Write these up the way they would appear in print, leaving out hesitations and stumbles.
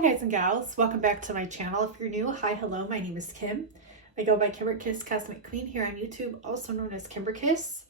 Hi guys and gals, welcome back to my channel. If you're new, hi, hello, my name is Kim. I go by Kimberkiss Cosmic Queen here on YouTube, also known as Kimberkiss.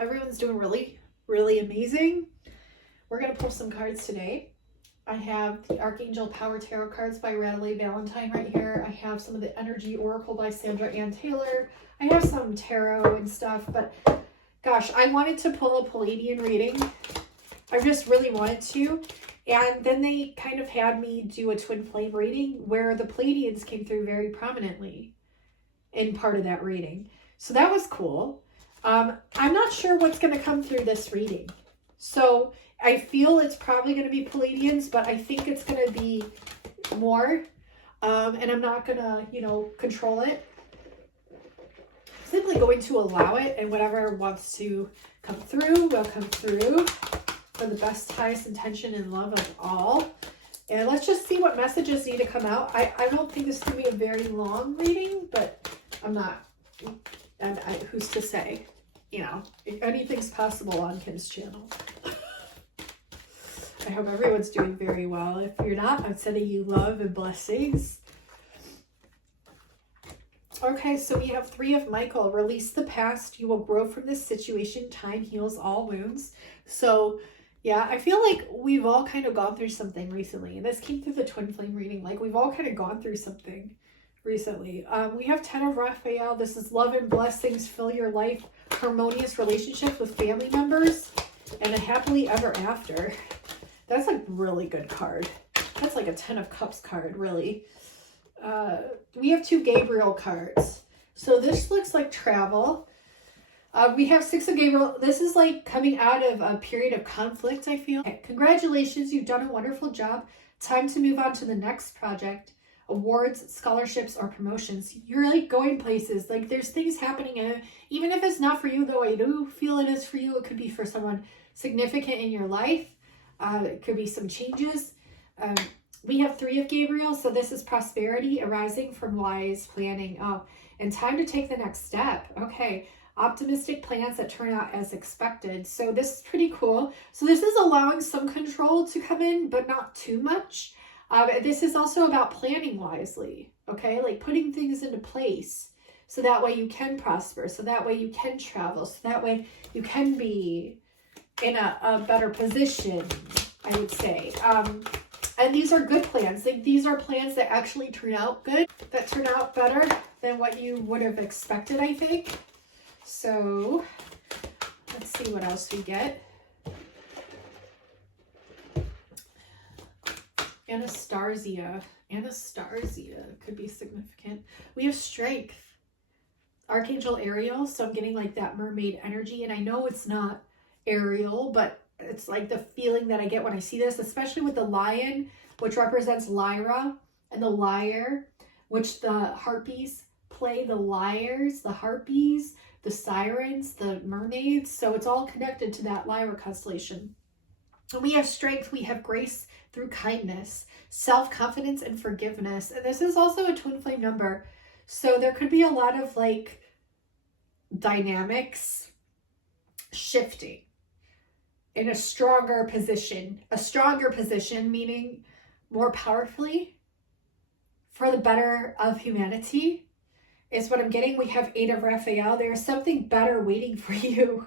Everyone's doing really amazing. We're going to pull some cards today. I have the Archangel Power Tarot cards by Radley Valentine right here. I have some of the Energy Oracle by Sandra Ann Taylor. I have some tarot and stuff, but gosh, I wanted to pull a Pleiadian reading. I just really wanted to. And then they kind of had me do a Twin Flame reading where the Pleiadians came through very prominently in part of that reading. So that was cool. I'm not sure what's going to come through this reading. So I feel it's probably going to be Pleiadians, but I think it's going to be more. And I'm not going to, control it. Simply going to allow it, and whatever wants to come through will come through for the best, highest intention and love of all. And let's just see what messages need to come out. I don't think this is going to be a very long reading, but who's to say? Anything's possible on Kim's channel. I hope everyone's doing very well. If you're not, I'm sending you love and blessings. Okay, so we have 3 of Michael. Release the past. You will grow from this situation. Time heals all wounds. So, yeah, I feel like we've all kind of gone through something recently. And this came through the Twin Flame reading. Like, we've all kind of gone through something recently. We have 10 of Raphael. This is love and blessings. Fill your life. Harmonious relationships with family members. And a happily ever after. That's a really good card. That's like a 10 of Cups card, really. We have 2 Gabriel cards. So this looks like travel. We have 6 of Gabriel. This is like coming out of a period of conflict, I feel. Okay, congratulations, you've done a wonderful job. Time to move on to the next project. Awards, scholarships, or promotions. You're like going places. Like there's things happening. And even if it's not for you, though I do feel it is for you, it could be for someone significant in your life. It could be some changes. We have 3 of Gabriel, so this is prosperity arising from wise planning. Oh, and time to take the next step. Okay, optimistic plans that turn out as expected. So this is pretty cool. So this is allowing some control to come in, but not too much. This is also about planning wisely, okay? Like putting things into place so that way you can prosper, so that way you can travel, so that way you can be in a better position, I would say. And these are good plans. Like these are plans that actually turn out good, that turn out better than what you would have expected, I think. So let's see what else we get. Anastasia could be significant. We have strength. Archangel Ariel, so I'm getting like that mermaid energy, and I know it's not Ariel, but it's like the feeling that I get when I see this, especially with the lion, which represents Lyra, and the lyre, which the harpies play, the lyres, the harpies, the sirens, the mermaids. So it's all connected to that Lyra constellation. And we have strength, we have grace through kindness, self-confidence, and forgiveness. And this is also a twin flame number. So there could be a lot of like dynamics shifting in a stronger position meaning more powerfully for the better of humanity is what I'm getting. We have 8 of Raphael. There's something better waiting for you.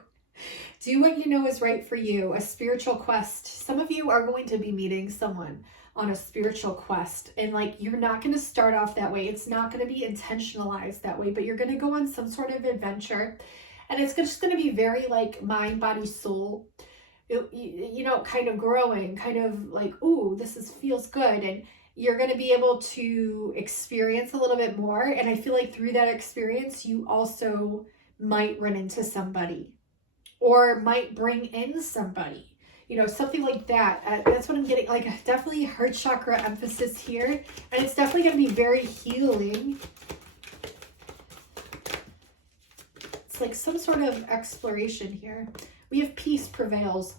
Do what you know is right for you. A spiritual quest. Some of you are going to be meeting someone on a spiritual quest, and like you're not going to start off that way. It's not going to be intentionalized that way, but you're going to go on some sort of adventure, and it's just going to be very like mind, body, soul. you know, kind of growing, kind of like, ooh, feels good. And you're going to be able to experience a little bit more. And I feel like through that experience, you also might run into somebody or might bring in somebody, you know, something like that. That's what I'm getting, like definitely heart chakra emphasis here. And it's definitely going to be very healing. It's like some sort of exploration here. We have peace prevails.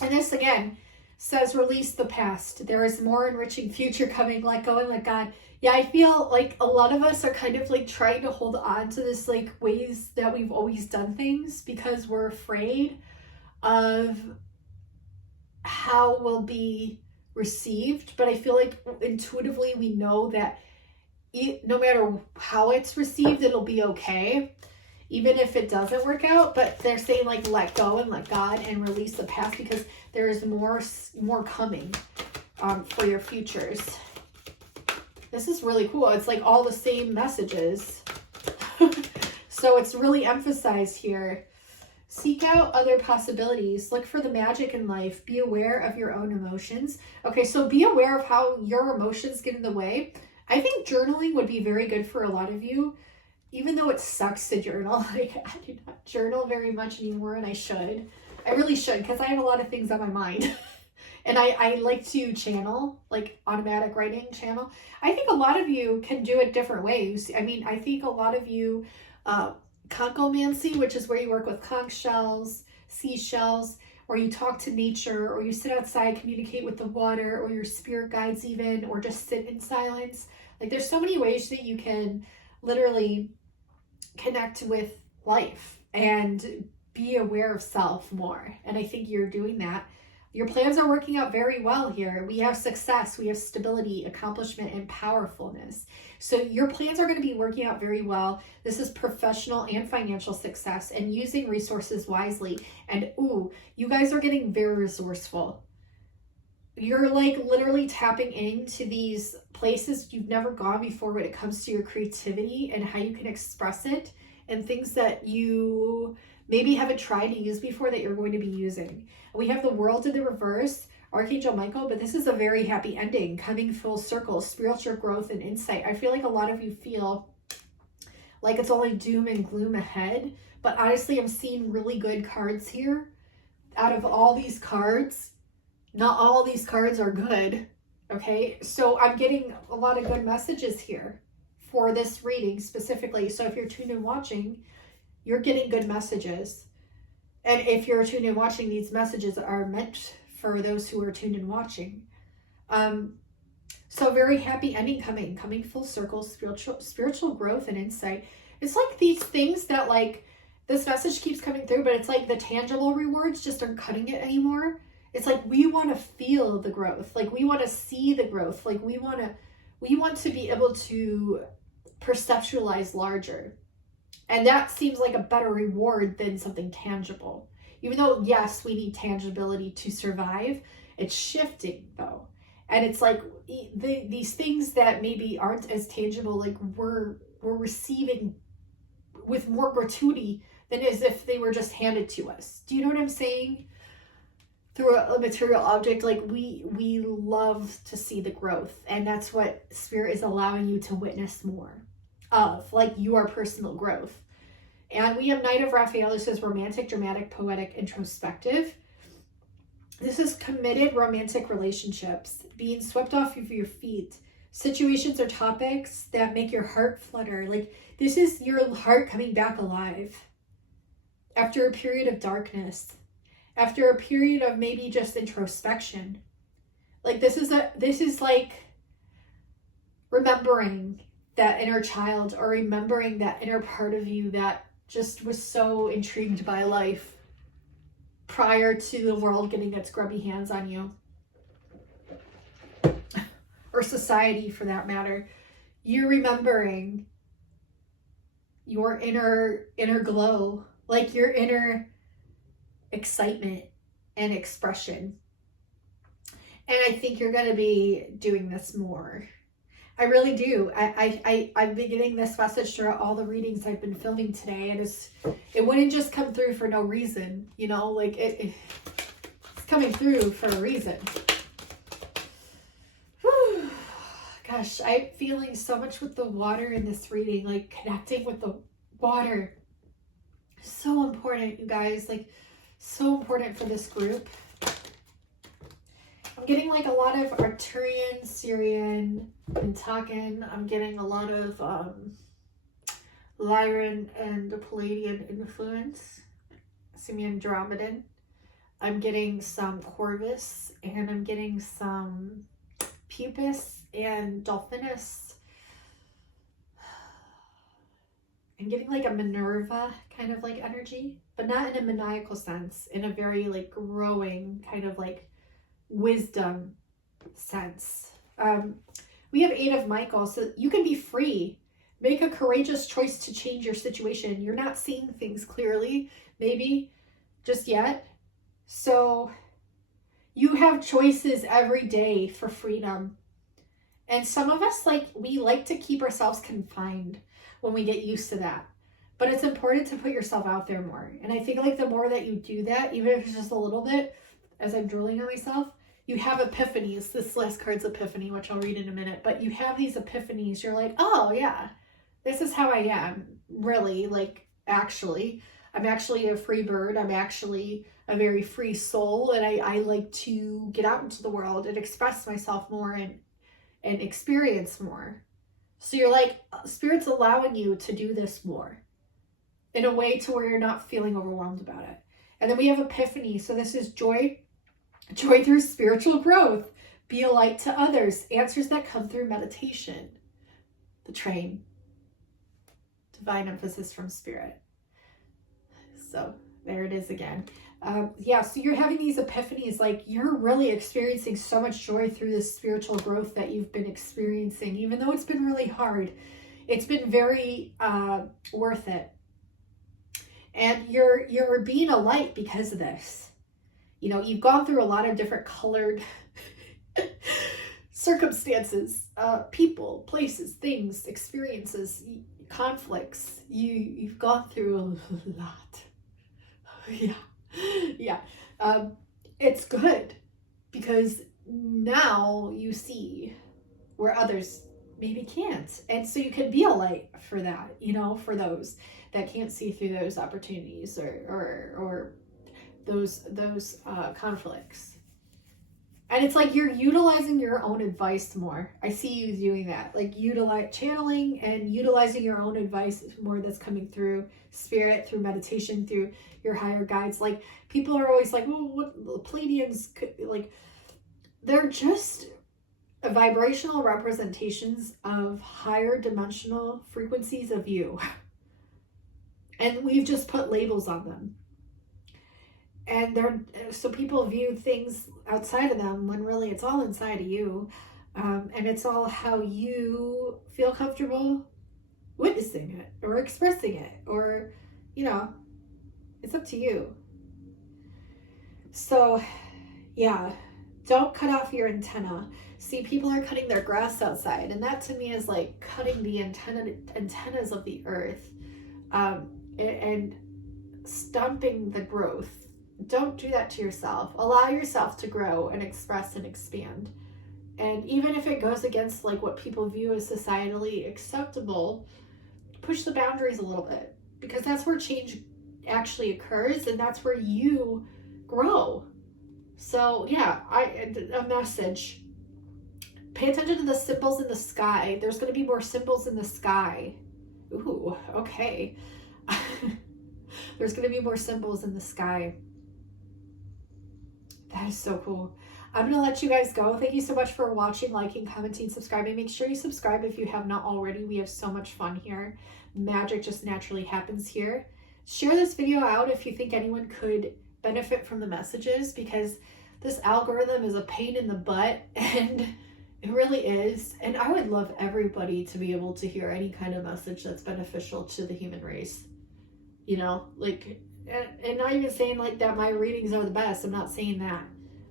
And this again says release the past. There is more enriching future coming, let go and let God. Yeah, I feel like a lot of us are kind of like trying to hold on to this like ways that we've always done things because we're afraid of how we'll be received. But I feel like intuitively we know that no matter how it's received, it'll be okay. Even if it doesn't work out, but they're saying like let go and let God and release the past because there is more coming for your futures. This is really cool. It's like all the same messages. So it's really emphasized here. Seek out other possibilities. Look for the magic in life. Be aware of your own emotions. Okay, so be aware of how your emotions get in the way. I think journaling would be very good for a lot of you. Even though it sucks to journal, like I do not journal very much anymore, and I should. I really should, because I have a lot of things on my mind. And I like to channel, like automatic writing channel. I think a lot of you can do it different ways. I mean, I think a lot of you, conchomancy, which is where you work with conch shells, seashells, or you talk to nature, or you sit outside, communicate with the water, or your spirit guides even, or just sit in silence. Like there's so many ways that you can literally connect with life and be aware of self more. And I think you're doing that. Your plans are working out very well here. We have success, we have stability, accomplishment, and powerfulness. So your plans are going to be working out very well. This is professional and financial success and using resources wisely. And ooh, you guys are getting very resourceful. You're like literally tapping into these places you've never gone before when it comes to your creativity and how you can express it and things that you maybe haven't tried to use before that you're going to be using. We have the world in the reverse, Archangel Michael, but this is a very happy ending, coming full circle, spiritual growth and insight. I feel like a lot of you feel like it's only doom and gloom ahead, but honestly, I'm seeing really good cards here. Out of all these cards, not all these cards are good, okay? So I'm getting a lot of good messages here for this reading specifically. So if you're tuned in watching, you're getting good messages. And if you're tuned in watching, these messages are meant for those who are tuned in watching. So very happy ending coming full circle, spiritual growth and insight. It's like these things that like, this message keeps coming through, but it's like the tangible rewards just aren't cutting it anymore. It's like we want to feel the growth. Like we want to see the growth. Like we want to be able to perceptualize larger. And that seems like a better reward than something tangible. Even though, yes, we need tangibility to survive, it's shifting though. And it's like these things that maybe aren't as tangible, like we're receiving with more gratuity than as if they were just handed to us. Do you know what I'm saying? Through a material object, like we love to see the growth, and that's what Spirit is allowing you to witness more of, like your personal growth. And we have Knight of Raphael. This is romantic, dramatic, poetic, introspective. This is committed romantic relationships, being swept off of your feet, situations or topics that make your heart flutter. Like this is your heart coming back alive after a period of darkness. After a period of maybe just introspection. Like this is like remembering that inner child, or remembering that inner part of you that just was so intrigued by life prior to the world getting its grubby hands on you. Or society for that matter. You're remembering your inner glow, like your inner excitement and expression. And I think you're going to be doing this more. I really do. I've been getting this message throughout all the readings I've been filming today, and it wouldn't just come through for no reason, you know, like coming through for a reason. Whew. Gosh, I'm feeling so much with the water in this reading, like connecting with the water. So important, you guys, like so important for this group. I'm getting like a lot of Arcturian, Syrian, and Takan. I'm getting a lot of Lyran and Palladian influence. Semi-Andromedan. I'm getting some Corvus, and I'm getting some Pupus and Dolphinus. I'm getting like a Minerva kind of like energy, but not in a maniacal sense, in a very like growing kind of like wisdom sense. We have 8 of Michael, so you can be free. Make a courageous choice to change your situation. You're not seeing things clearly, maybe just yet. So you have choices every day for freedom. And some of us, like, we like to keep ourselves confined when we get used to that. But it's important to put yourself out there more. And I think like the more that you do that, even if it's just a little bit, as I'm drilling on myself, you have epiphanies. This last card's epiphany, which I'll read in a minute. But you have these epiphanies. You're like, oh yeah, this is how I am. Really, like, actually. I'm actually a free bird. I'm actually a very free soul. And I like to get out into the world and express myself more and experience more. So you're like, Spirit's allowing you to do this more in a way to where you're not feeling overwhelmed about it. And then we have epiphany. So this is joy through spiritual growth. Be a light to others. Answers that come through meditation. The train. Divine emphasis from Spirit. So there it is again. Yeah, so you're having these epiphanies, like you're really experiencing so much joy through this spiritual growth that you've been experiencing, even though it's been really hard. It's been very worth it. And you're being a light because of this. You know, you've gone through a lot of different colored circumstances, people, places, things, experiences, conflicts. You've gone through a lot. Yeah. It's good because now you see where others maybe can't. And so you can be a light for that, you know, for those that can't see through those opportunities or those conflicts. And it's like you're utilizing your own advice more. I see you doing that, like channeling and utilizing your own advice more that's coming through Spirit, through meditation, through your higher guides. Like people are always like, well, what the Pleiadians could, like, they're just vibrational representations of higher dimensional frequencies of you. And we've just put labels on them. And so people view things outside of them when really it's all inside of you. And it's all how you feel comfortable witnessing it or expressing it, or, you know, it's up to you. So yeah, don't cut off your antenna. See, people are cutting their grass outside, and that to me is like cutting the antennas of the earth, and stumping the growth. Don't do that to yourself. Allow yourself to grow and express and expand. And even if it goes against like what people view as societally acceptable, push the boundaries a little bit, because that's where change actually occurs, and that's where you grow. So yeah, a message. Pay attention to the symbols in the sky. There's going to be more symbols in the sky. Ooh, okay. There's going to be more symbols in the sky. That is so cool. I'm going to let you guys go. Thank you so much for watching, liking, commenting, subscribing. Make sure you subscribe if you have not already. We have so much fun here. Magic just naturally happens here. Share this video out if you think anyone could benefit from the messages, because this algorithm is a pain in the butt, and it really is. And I would love everybody to be able to hear any kind of message that's beneficial to the human race. You know, like, and not even saying like that my readings are the best. I'm not saying that.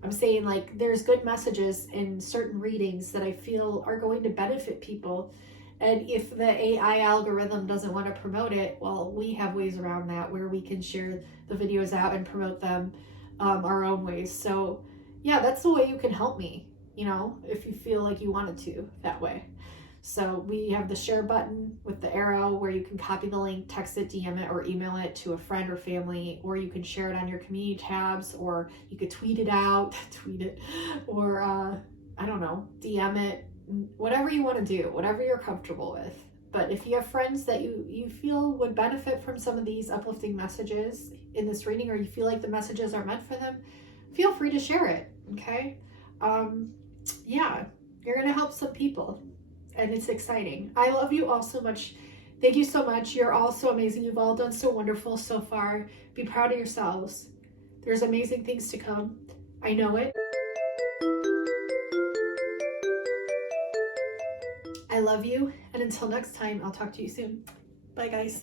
I'm saying like there's good messages in certain readings that I feel are going to benefit people. And if the AI algorithm doesn't want to promote it, well, we have ways around that where we can share the videos out and promote them our own ways. So yeah, that's the way you can help me, you know, if you feel like you wanted to that way. So we have the share button with the arrow where you can copy the link, text it, DM it, or email it to a friend or family, or you can share it on your community tabs, or you could tweet it out, tweet it, or I don't know, DM it, whatever you want to do, whatever you're comfortable with. But if you have friends that you feel would benefit from some of these uplifting messages in this reading, or you feel like the messages are meant for them, feel free to share it, okay? Yeah, you're going to help some people. And it's exciting. I love you all so much. Thank you so much. You're all so amazing. You've all done so wonderful so far. Be proud of yourselves. There's amazing things to come. I know it. I love you. And until next time, I'll talk to you soon. Bye, guys.